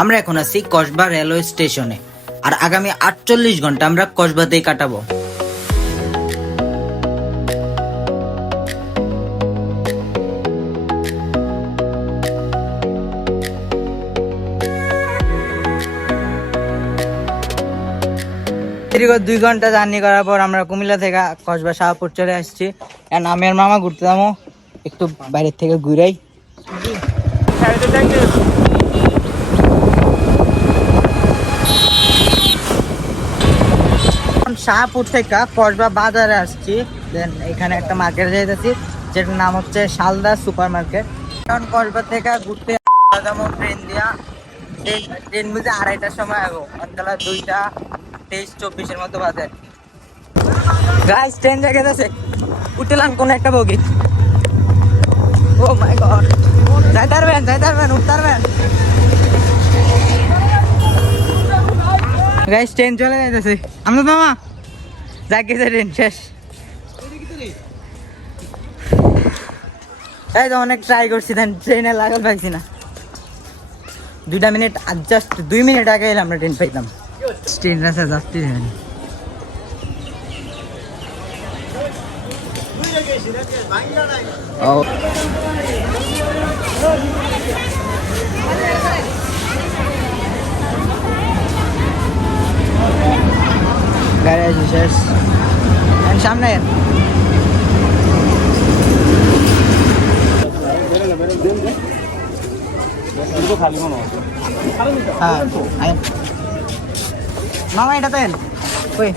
আমরা এখন আছি কসবা রেলওয়ে স্টেশনে, আর আগামী 48 ঘন্টা আমরা কসবাতেই কাটাবো। দীর্ঘ 2 ঘন্টা জার্নি করার পর আমরা কুমিল্লা থেকে কসবা শাহপুর চলে আসছি। আমি আর মামা ঘুরতে যাবো, একটু বাইরের থেকে ঘুরাই। শাহপুর থেকে কসবা বাজারে আসছি, দেন এখানে একটা মার্কেট যাইতেছি যেটার নাম হচ্ছে শালদা সুপার মার্কেট। কারণ কসবা থেকে ঘুরতে যাবো ট্রেন দিয়া, ট্রেন বুঝে 2:30টার সময় আগো, অন্তলা 2:23-24 মতো বাজে। গাইস ট্রেন জায়গা আছে, উঠলাম কোন একটা বগি। ও মাই গড, যাইতে পারবেন উঠতে পারবেন। গাইস ট্রেন চলে যাইতেছে, আমরা মামা যাই গেছে, ট্রেন শেষ। এই তো অনেক ট্রাই করছি, দেন ট্রেনে লাগাল পাইছি না। 2 মিনিট, জাস্ট 2 মিনিট আগে এলাম আমরা ট্রেন পাইতাম। ট্রেন আছে যাচ্ছি। গাড়ি আছে শেষ, সামনে মামা এটা তেল ওই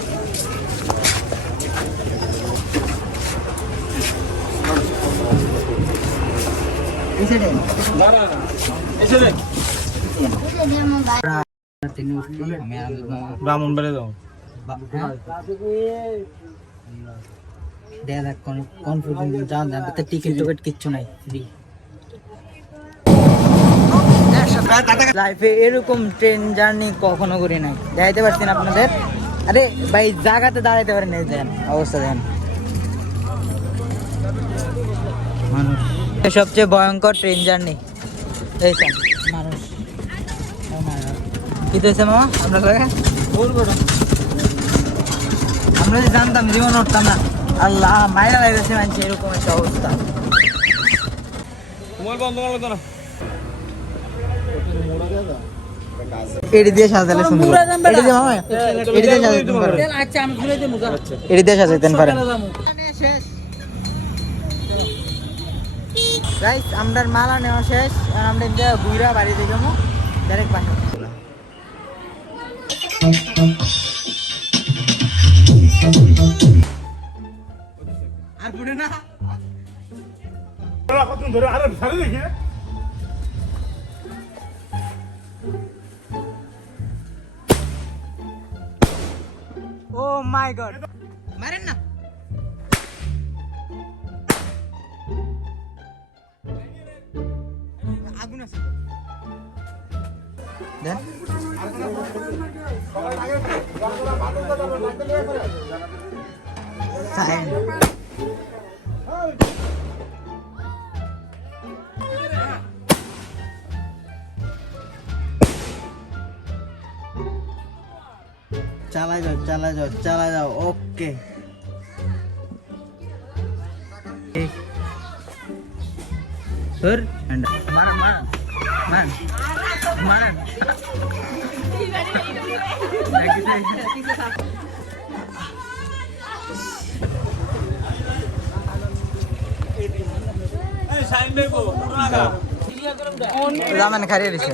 ব্রাহ্মণবাড়িয়া যাও। টিকিট টিকিট কিচ্ছু নাই, লাইফে এরকম ট্রেন জার্নি কখনো করি নাই, দেখাইতে পারছি না আপনাদের। আরে ভাই জায়গাতে দাঁড়াইতে পারেন, এই দেখেন অবস্থা, দেখেন মানুষ। সবচেয়ে ভয়ঙ্কর ট্রেন জার্নি দেখছেন, মানুষ কি হয়েছে মামা আপনার লাগে বলবো না। আমরা যদি জানতাম জীবন উঠতাম না। আল্লাহ মাইরা লাগতেছে মানুষ, এরকম একটা অবস্থা। এডি দিয়ে সাজালে সুন্দর, এডি দিয়ে মামা এডি দিয়ে সাজাইতেন পারেন। আচ্ছা আমি খুলে দেব, এডি দিয়ে সাজাইতেন পারেন। গাইস আমরা মালা নেওয়া শেষ, আর আমরা ইন্ডিয়া ঘুরা বাড়িতে যাবো ডাইরেক্ট বাসা। আর পুড়ে না ধরে আরে ছাড়ে দেখি। ও মাই গড, মারেন না। আগুন আছে দেন। চালা যাও ওকে। মারেন রামান খারিয়ে দিছে।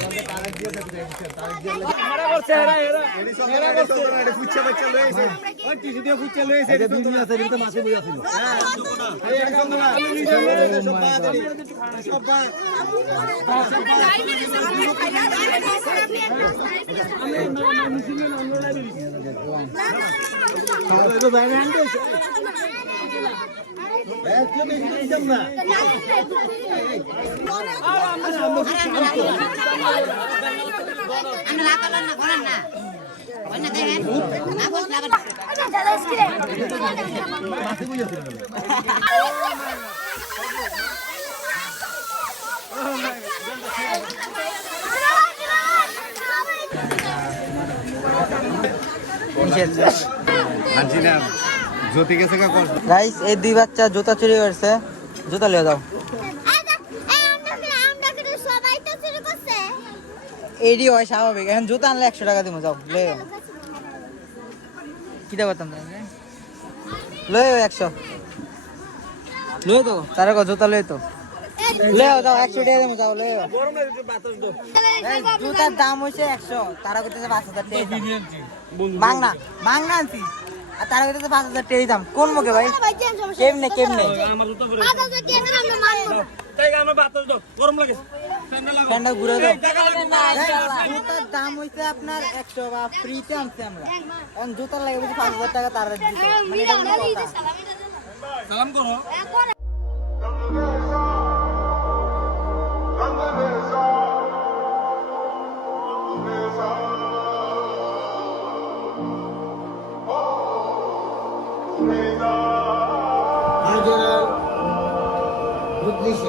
নিষেধ। আনছি না জ্যোতি গেছে কা কর গাইস এই দুই বাচ্চা জুতা চুরি করছে, জুতা লিয়ে যাও। এডি হয় স্বাভাবিক, এখন জুতা আনলে 100 টাকা দিব, যাও লে কি দেবো তোমরা লয়ে 100 লয়ে তো তারা জুতা লয়ে তো লেও যাও 100 টাকা দিব, যাও লয়ে জুতার দাম হইছে 100, তারা কইতেছে 5000 টাকা মাংনা মাংনা আনছি, আর তারা কইতেছে 5000 টাকা দাম। কোন মুখে ভাই? কেমনে কেমনে ঠান্ডা ঘুরে দাও। জুতার দাম হইছে আপনার 100 বা ফ্রিতে আনছি আমরা, এখন জুতার লাগে বুঝি 5000 টাকা তারা দিতে, মানে এটা কোনো কথা? সালাম করো বুঝলিস